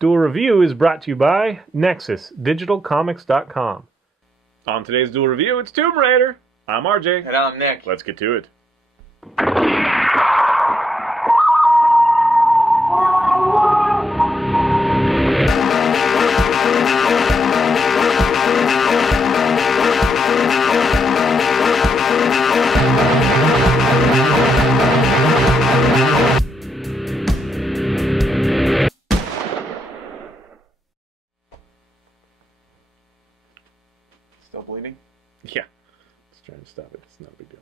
Duel Review is brought to you by NexusDigitalComics.com. On today's Duel Review, it's Tomb Raider. I'm RJ. And I'm Nick. Let's get to it. Still bleeding? Yeah. Just trying to stop it. It's not a big deal.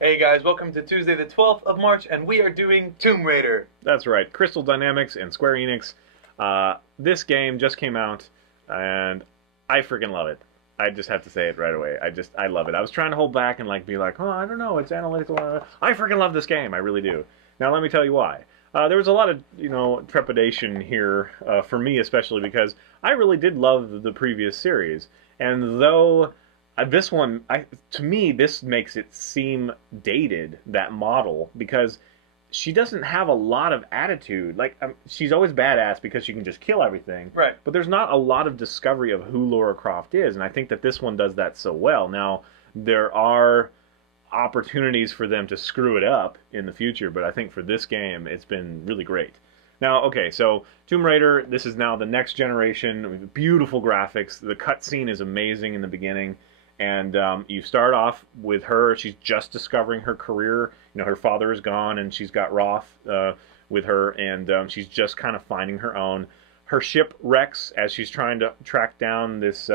Hey guys, welcome to Tuesday the 12th of March, and we are doing Tomb Raider. That's right. Crystal Dynamics and Square Enix. This game just came out, and I freaking love it. I just have to say it right away. I love it. I was trying to hold back and be like, oh, I don't know, it's analytical. I freaking love this game. I really do. Now let me tell you why. There was a lot of, trepidation here, for me especially, because I really did love the previous series. And though this one, to me, this makes it seem dated, that model, because she doesn't have a lot of attitude. She's always badass because she can just kill everything. Right. But there's not a lot of discovery of who Lara Croft is, and I think that this one does that so well. Now, there are opportunities for them to screw it up in the future, but I think for this game, it's been really great. Now, okay, so Tomb Raider, this is now the next generation, beautiful graphics, the cutscene is amazing in the beginning, and you start off with her, she's just discovering her career, her father is gone, and she's got Roth with her, and she's just kind of finding her own. Her ship wrecks as she's trying to track down this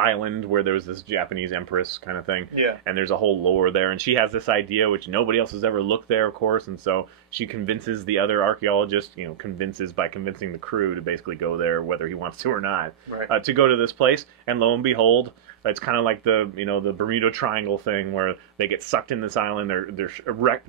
island where there was this Japanese empress kind of thing. Yeah. And there's a whole lore there, and she has this idea which nobody else has ever looked there, of course, and so she convinces the other archaeologist, convinces by convincing the crew to basically go there whether he wants to or not, right. To go to this place, and lo and behold, it's kind of like the the Bermuda Triangle thing where they get sucked in this island, they're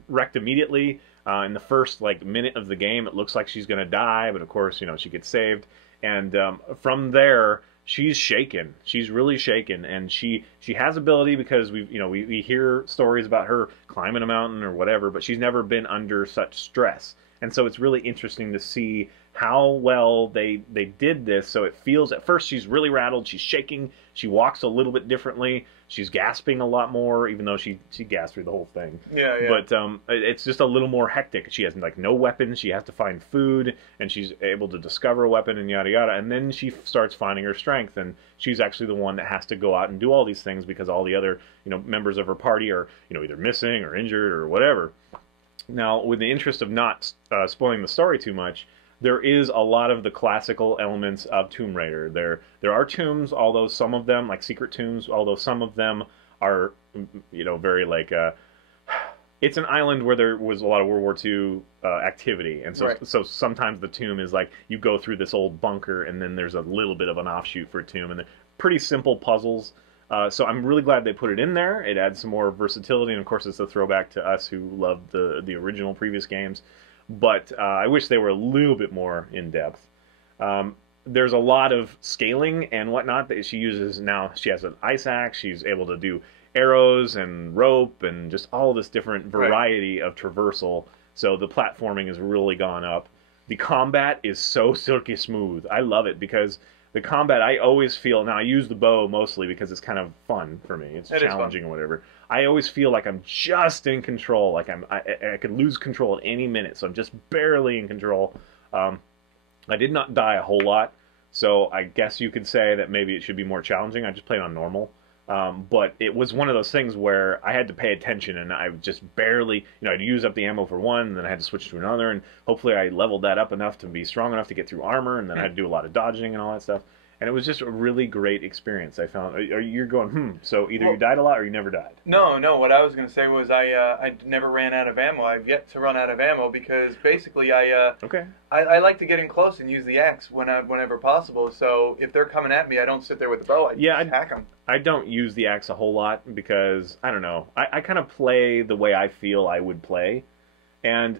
wrecked immediately. In the first minute of the game, it looks like she's going to die, but of course, she gets saved, and from there, she's shaken. She's really shaken, and she has ability because we hear stories about her climbing a mountain or whatever, but she's never been under such stress. And so it's really interesting to see how well they did this. So it feels, at first she's really rattled, she's shaking, she walks a little bit differently, she's gasping a lot more, even though she gasped through the whole thing. Yeah, yeah. But it's just a little more hectic. She has no weapons, she has to find food, and she's able to discover a weapon and yada yada, and then she starts finding her strength, and she's actually the one that has to go out and do all these things because all the other members of her party are either missing or injured or whatever. Now, with the interest of not spoiling the story too much, there is a lot of the classical elements of Tomb Raider. There are tombs, although some of them, like secret tombs, although some of them are, very it's an island where there was a lot of World War II activity, and so right. So sometimes the tomb is you go through this old bunker, and then there's a little bit of an offshoot for a tomb, and they're pretty simple puzzles. So I'm really glad they put it in there. It adds some more versatility, and of course it's a throwback to us who loved the original previous games. But I wish they were a little bit more in depth. There's a lot of scaling and whatnot that she uses now. She has an ice axe. She's able to do arrows and rope and just all this different variety of traversal. So the platforming has really gone up. The combat is so silky smooth. I love it because the combat, I always feel, now I use the bow mostly because it's kind of fun for me. It's challenging or whatever. I always feel like I'm just in control. I could lose control at any minute, so I'm just barely in control. I did not die a whole lot, so I guess you could say that maybe it should be more challenging. I just played on normal. But it was one of those things where I had to pay attention, and I just barely, I'd use up the ammo for one, and then I had to switch to another, and hopefully I leveled that up enough to be strong enough to get through armor, and then I had to do a lot of dodging and all that stuff. And it was just a really great experience. I found. You're going, so either you died a lot or you never died. No. What I was going to say was I never ran out of ammo. I've yet to run out of ammo because basically I like to get in close and use the axe whenever possible. So if they're coming at me, I don't sit there with the bow. I just hack them. I don't use the axe a whole lot because I don't know. I kind of play the way I feel I would play, and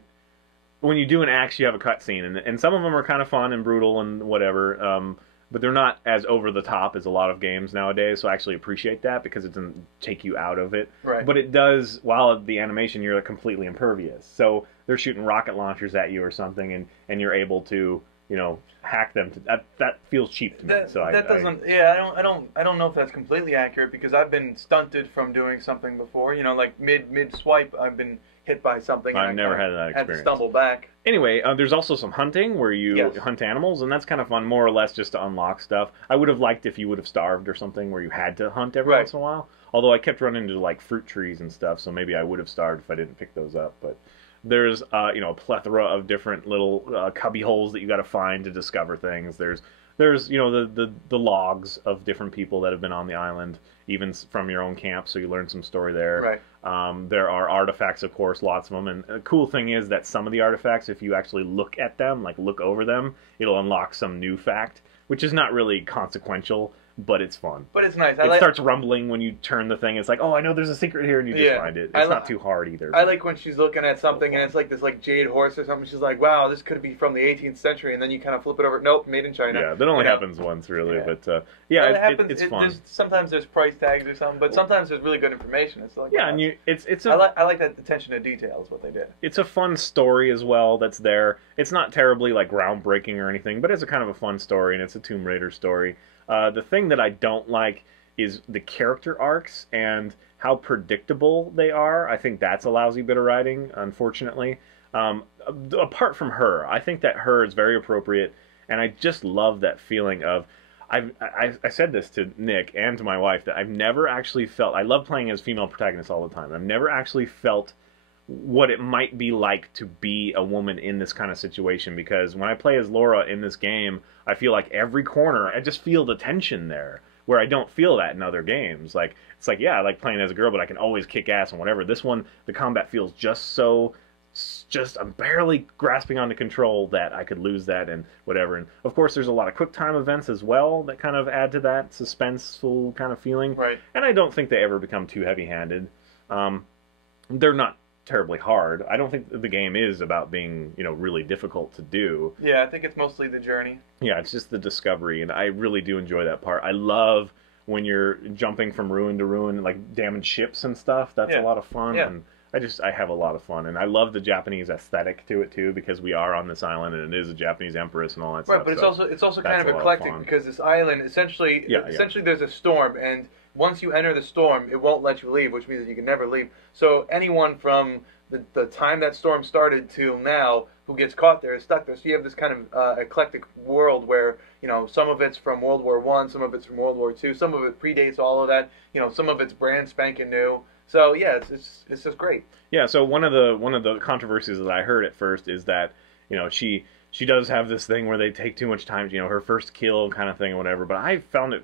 when you do an axe, you have a cutscene, and some of them are kind of fun and brutal and whatever. but they're not as over the top as a lot of games nowadays. So I actually appreciate that because it doesn't take you out of it. Right. But it does, while the animation, you're completely impervious. So they're shooting rocket launchers at you or something, and you're able to, you know, hack them. That feels cheap to me. I don't know if that's completely accurate because I've been stunted from doing something before. You know, like mid swipe, I've been hit by something. I've never had that experience. Had to stumble back. Anyway, there's also some hunting where you hunt animals, and that's kind of fun, more or less just to unlock stuff. I would have liked if you would have starved or something where you had to hunt every once in a while. Although I kept running into like fruit trees and stuff, so maybe I would have starved if I didn't pick those up. But there's you know, a plethora of different little cubby holes that you got to find to discover things. There's you know, the logs of different people that have been on the island, even from your own camp, so you learn some story there. Right. There are artifacts, of course, lots of them. And the cool thing is that some of the artifacts, if you actually look at them, like look over them, it'll unlock some new fact, which is not really consequential, but it's fun. But it's nice. It starts rumbling when you turn the thing. It's like, oh, I know there's a secret here, and you just find it. It's not too hard either. I like when she's looking at something, and it's like this like jade horse or something. She's like, wow, this could be from the 18th century, and then you kind of flip it over. Nope, made in China. Yeah, that only happens once, really. Yeah. But it's fun. Sometimes there's price tags or something, but sometimes there's really good information. It's like I like that attention to detail is what they did. It's a fun story as well that's there. It's not terribly like groundbreaking or anything, but it's a kind of a fun story, and it's a Tomb Raider story. The thing that I don't like is the character arcs and how predictable they are. I think that's a lousy bit of writing, unfortunately. Apart from her, I think that her is very appropriate, and I just love that feeling of... I said this to Nick and to my wife, that I've never actually felt... I love playing as female protagonists all the time. I've never actually felt what it might be like to be a woman in this kind of situation, because when I play as Laura in this game, I feel like every corner, I just feel the tension there, where I don't feel that in other games. Like, it's like, yeah, I like playing as a girl, but I can always kick ass and whatever. This one, the combat feels I'm barely grasping onto control that I could lose that and whatever. And of course, there's a lot of quick time events as well that kind of add to that suspenseful kind of feeling. Right. And I don't think they ever become too heavy-handed. They're not terribly hard. I don't think the game is about being, you know, really difficult to do. Yeah, I think it's mostly the journey. Yeah, it's just the discovery, and I really do enjoy that part. I love when you're jumping from ruin to ruin, like damaged ships and stuff. That's a lot of fun. Yeah. And I have a lot of fun, and I love the Japanese aesthetic to it too, because we are on this island and it is a Japanese empress and all that stuff. Right, but it's also kind of eclectic because this island essentially there's a storm, and once you enter the storm, it won't let you leave, which means that you can never leave. So anyone from the time that storm started till now who gets caught there is stuck there. So you have this kind of eclectic world where, you know, some of it's from World War I, some of it's from World War II, some of it predates all of that. You know, some of it's brand spanking new. So yeah, it's just great. Yeah. So one of the controversies that I heard at first is that, you know, she does have this thing where they take too much time, you know, her first kill kind of thing or whatever. But I found it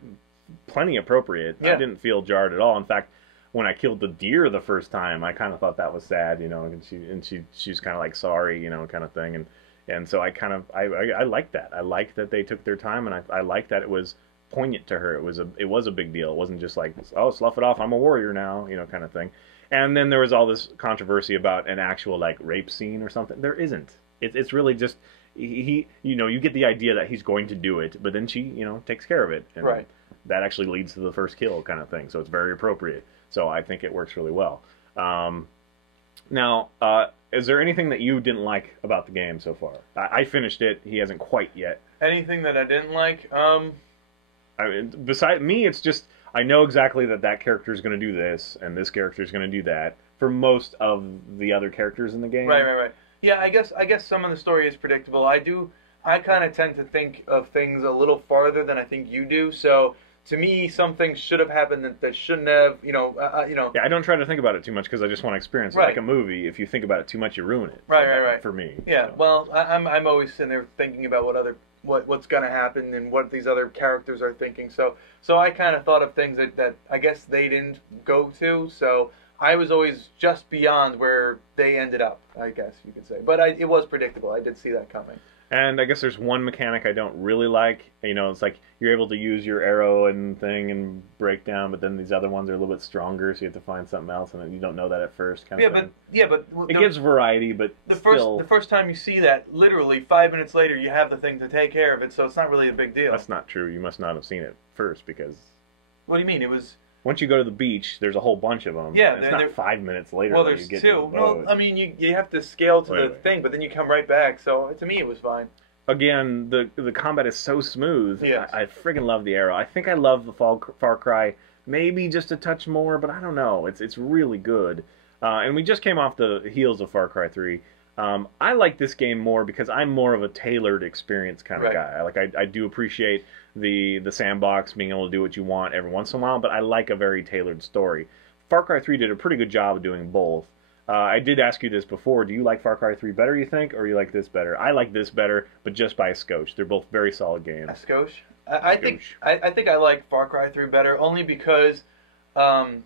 plenty appropriate. Yeah. I didn't feel jarred at all. In fact, when I killed the deer the first time, I kind of thought that was sad, you know, and she's kind of like sorry, you know, kind of thing, and so I kind of I liked that. I liked that they took their time, and I liked that it was poignant to her. It was a big deal. It wasn't just like, oh, slough it off, I'm a warrior now, you know, kind of thing. And then there was all this controversy about an actual like rape scene or something. There isn't. It's really just he you know, you get the idea that he's going to do it, but then she, you know, takes care of it, and right. That actually leads to the first kill kind of thing. So it's very appropriate. So I think it works really well. Now, is there anything that you didn't like about the game so far? I finished it. He hasn't quite yet. Anything that I didn't like? I mean, besides me, it's just I know exactly that character is going to do this and this character is going to do that for most of the other characters in the game. Right. Yeah, I guess some of the story is predictable. I kind of tend to think of things a little farther than I think you do. So to me, some things should have happened that shouldn't have. You know. Yeah, I don't try to think about it too much because I just want to experience it. Right. Like a movie, if you think about it too much, you ruin it. Right. For me. Yeah. So. Well, I'm always sitting there thinking about what's going to happen and what these other characters are thinking. So I kind of thought of things that I guess they didn't go to. So I was always just beyond where they ended up, I guess you could say. But it was predictable. I did see that coming. And I guess there's one mechanic I don't really like. You know, it's like you're able to use your arrow and thing and break down, but then these other ones are a little bit stronger, so you have to find something else, and then you don't know that at first. Kind of thing. But it gives variety, but the first time you see that, literally 5 minutes later, you have the thing to take care of it, so it's not really a big deal. That's not true. You must not have seen it first, because. What do you mean? It was. Once you go to the beach, there's a whole bunch of them. Yeah, it's not 5 minutes later. Well, that there's you get two. To the boat. Well, I mean, you have to scale to the thing, but then you come right back. So to me, it was fine. Again, the combat is so smooth. Yes. I friggin' love the arrow. I think I love the Far Cry maybe just a touch more, but I don't know. It's really good. And we just came off the heels of Far Cry 3. I like this game more because I'm more of a tailored experience kind of guy. I do appreciate the sandbox, being able to do what you want every once in a while, but I like a very tailored story. Far Cry 3 did a pretty good job of doing both. I did ask you this before. Do you like Far Cry 3 better, you think, or you like this better? I like this better, but just by a skosh. They're both very solid games. A skosh? I think I like Far Cry 3 better, only because I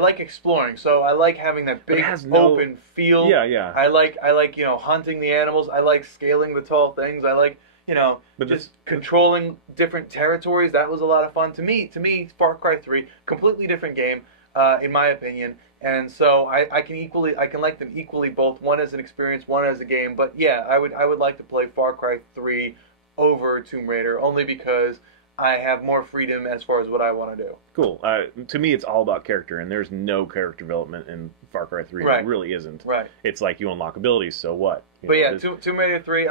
like exploring. So I like having that big open field. Yeah. I like hunting the animals. I like scaling the tall things. I like just controlling different territories. That was a lot of fun to me. Far Cry 3, completely different game, in my opinion. And so I can like them equally, both one as an experience, one as a game. But yeah, I would like to play Far Cry 3 over Tomb Raider, only because I have more freedom as far as what I want to do. Cool. To me, it's all about character, and there's no character development in Far Cry 3. Right. It really isn't. Right. It's like you unlock abilities, so what? Tomb Raider 3,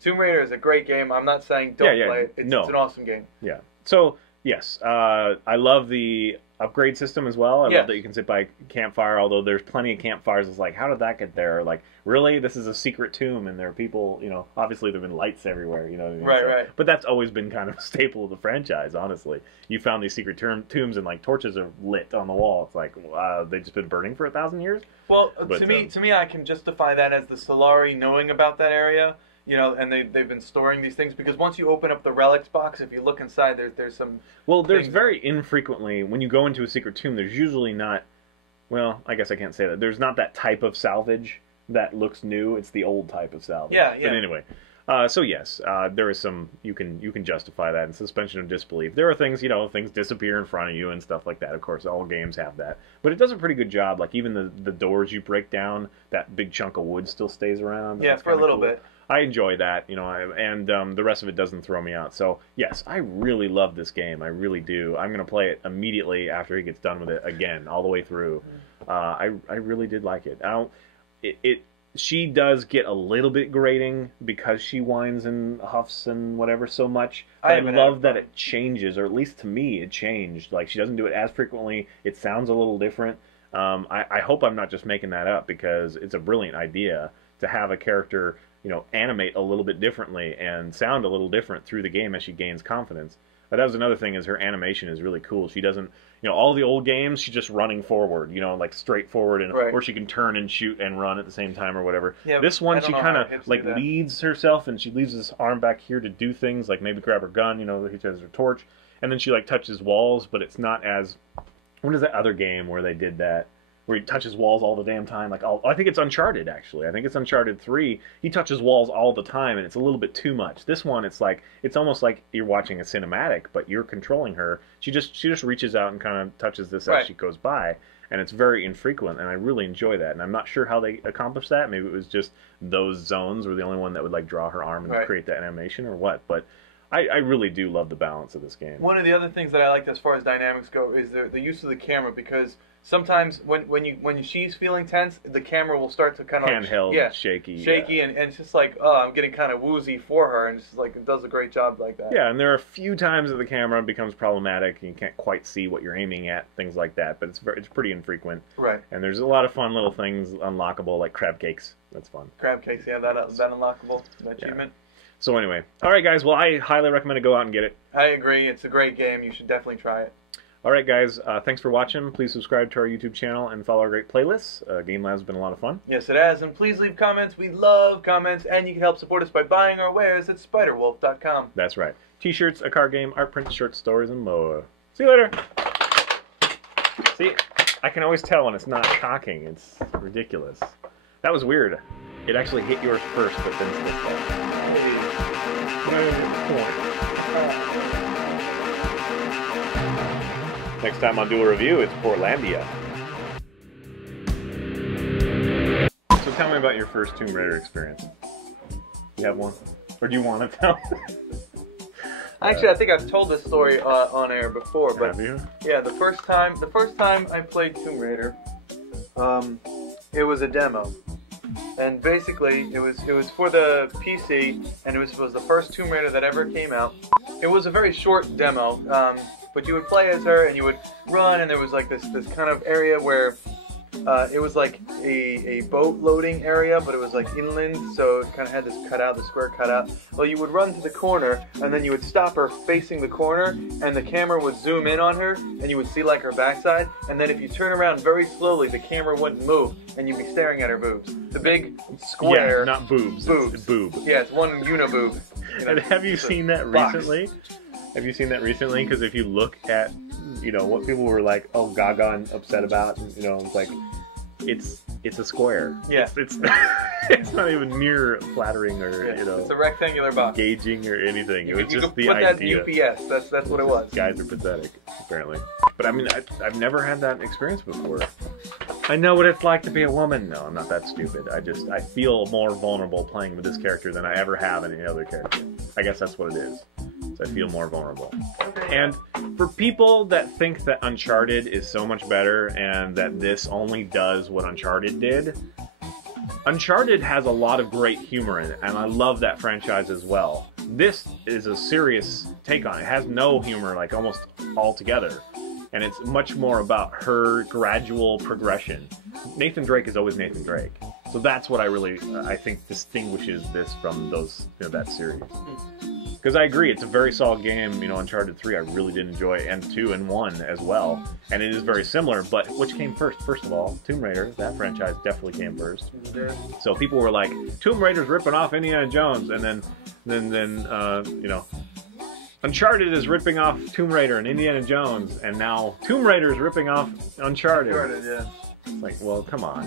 Tomb Raider is a great game. I'm not saying don't play it. It's an awesome game. Yeah. So, yes, I love the upgrade system as well. I love that you can sit by campfire, although there's plenty of campfires. It's like, how did that get there? Like, really? This is a secret tomb, and there are people, obviously there have been lights everywhere, you know what I mean? Right. But that's always been kind of a staple of the franchise, honestly. You found these secret tombs, and, like, torches are lit on the wall. It's like, they've just been burning for 1,000 years? Well, to me, I can justify that as the Solari knowing about that area. And they've been storing these things, because once you open up the relics box, if you look inside, there's some. Well, there's very infrequently, when you go into a secret tomb, there's usually not. Well, I guess I can't say that. There's not that type of salvage that looks new. It's the old type of salvage. Yeah. But anyway, so yes, there is some. You can justify that in suspension of disbelief. There are things, things disappear in front of you and stuff like that. Of course, all games have that. But it does a pretty good job. Like even the doors you break down, that big chunk of wood still stays around. Yeah, for a little bit. I enjoy that, and the rest of it doesn't throw me out. So, yes, I really love this game. I really do. I'm going to play it immediately after he gets done with it again, all the way through. I really did like it. She does get a little bit grating because she whines and huffs and whatever so much. But I love that it changes, or at least to me, it changed. Like, she doesn't do it as frequently. It sounds a little different. I hope I'm not just making that up, because it's a brilliant idea to have a character animate a little bit differently and sound a little different through the game as she gains confidence. But that was another thing, is her animation is really cool. She doesn't, all the old games, she's just running forward, like straight forward, and or she can turn and shoot and run at the same time or whatever. Yeah, this one, she kind of like leads herself, and she leaves this arm back here to do things, like maybe grab her gun, he has her torch, and then she like touches walls, but it's not as. What is that other game where they did that? Where he touches walls all the damn time. Like, I think it's Uncharted, actually. I think it's Uncharted 3. He touches walls all the time, and it's a little bit too much. This one, it's almost like you're watching a cinematic, but you're controlling her. She just reaches out and kind of touches this as she goes by, and it's very infrequent, and I really enjoy that. And I'm not sure how they accomplished that. Maybe it was just those zones were the only one that would, like, draw her arm and create that animation, or what. But I really do love the balance of this game. One of the other things that I liked as far as dynamics go is the use of the camera, because sometimes when she's feeling tense, the camera will start to kind of handheld, shaky, and it's just like, I'm getting kind of woozy for her, and it's just like it does a great job like that. Yeah, and there are a few times that the camera becomes problematic, and you can't quite see what you're aiming at, things like that. But it's pretty infrequent. Right. And there's a lot of fun little things unlockable, like crab cakes. That's fun. Crab cakes, yeah, that unlockable, that achievement. Yeah. So anyway, all right, guys. Well, I highly recommend to go out and get it. I agree. It's a great game. You should definitely try it. All right, guys. Thanks for watching. Please subscribe to our YouTube channel and follow our great playlists. Game Lab's been a lot of fun. Yes, it has. And please leave comments. We love comments. And you can help support us by buying our wares at spiderwolf.com. That's right. T-shirts, a card game, art prints, short stories, and more. See you later. See, I can always tell when it's not cocking. It's ridiculous. That was weird. It actually hit yours first, but then slipped off. Next time on Duel Review, it's Portlandia. So tell me about your first Tomb Raider experience. You have one? Or do you want to tell? Actually, I think I've told this story on air before, but have you? Yeah, the first time I played Tomb Raider, it was a demo, and basically it was for the PC, and it was the first Tomb Raider that ever came out. It was a very short demo, but you would play as her and you would run, and there was like this kind of area where it was like a boat loading area, but it was like inland, so it kind of had this cutout, the square cutout. Well, you would run to the corner, and then you would stop her facing the corner, and the camera would zoom in on her, and you would see like her backside, and then if you turn around very slowly, the camera wouldn't move, and you'd be staring at her boobs. The big square... Yeah, not boobs. Boobs. It's boob. Yeah, it's one uniboob. You know, and have you seen that recently? Have you seen that recently? Because if you look at, what people were like, oh, Gaga and upset about, it's like, it's a square. Yeah. It's it's not even near flattering or, It's a rectangular box. Engaging or anything. It was just the put idea. That in UPS. That's what it was. Guys are pathetic, apparently. But I mean, I've never had that experience before. I know what it's like to be a woman. No, I'm not that stupid. I feel more vulnerable playing with this character than I ever have in any other character. I guess that's what it is. So I feel more vulnerable. Okay. And for people that think that Uncharted is so much better and that this only does what Uncharted did, Uncharted has a lot of great humor in it, and I love that franchise as well. This is a serious take on it. It has no humor, like, almost altogether. And it's much more about her gradual progression. Nathan Drake is always Nathan Drake. So that's what I think distinguishes this from that series. Because I agree, it's a very solid game. Uncharted 3 I really did enjoy, and 2 and 1 as well. And it is very similar, but which came first? First of all, Tomb Raider. That franchise definitely came first. So people were like, Tomb Raider's ripping off Indiana Jones, and then Uncharted is ripping off Tomb Raider and Indiana Jones, and now Tomb Raider is ripping off Uncharted. Yeah. It's like, well, come on.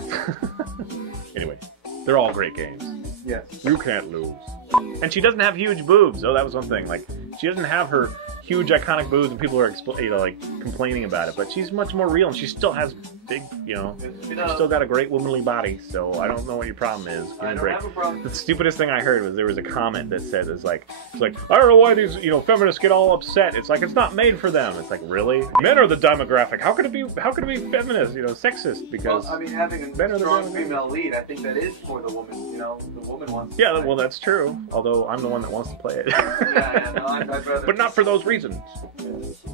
Anyway, they're all great games. Yes. You can't lose. And she doesn't have huge boobs. Oh, that was one thing. Like, she doesn't have her huge iconic boobs, and people are complaining about it. But she's much more real, and she still has big, she's still got a great womanly body. So I don't know what your problem is. I don't have a problem. The stupidest thing I heard was there was a comment that said, it's like I don't know why these feminists get all upset. It's like, it's not made for them. It's like, really? Men are the demographic. How could it be feminist? Sexist? Because having a strong female lead, I think that is for the woman. The woman wants. Yeah, well, that's true. Although I'm the one that wants to play it. I'd rather. But not for those reasons. Yeah.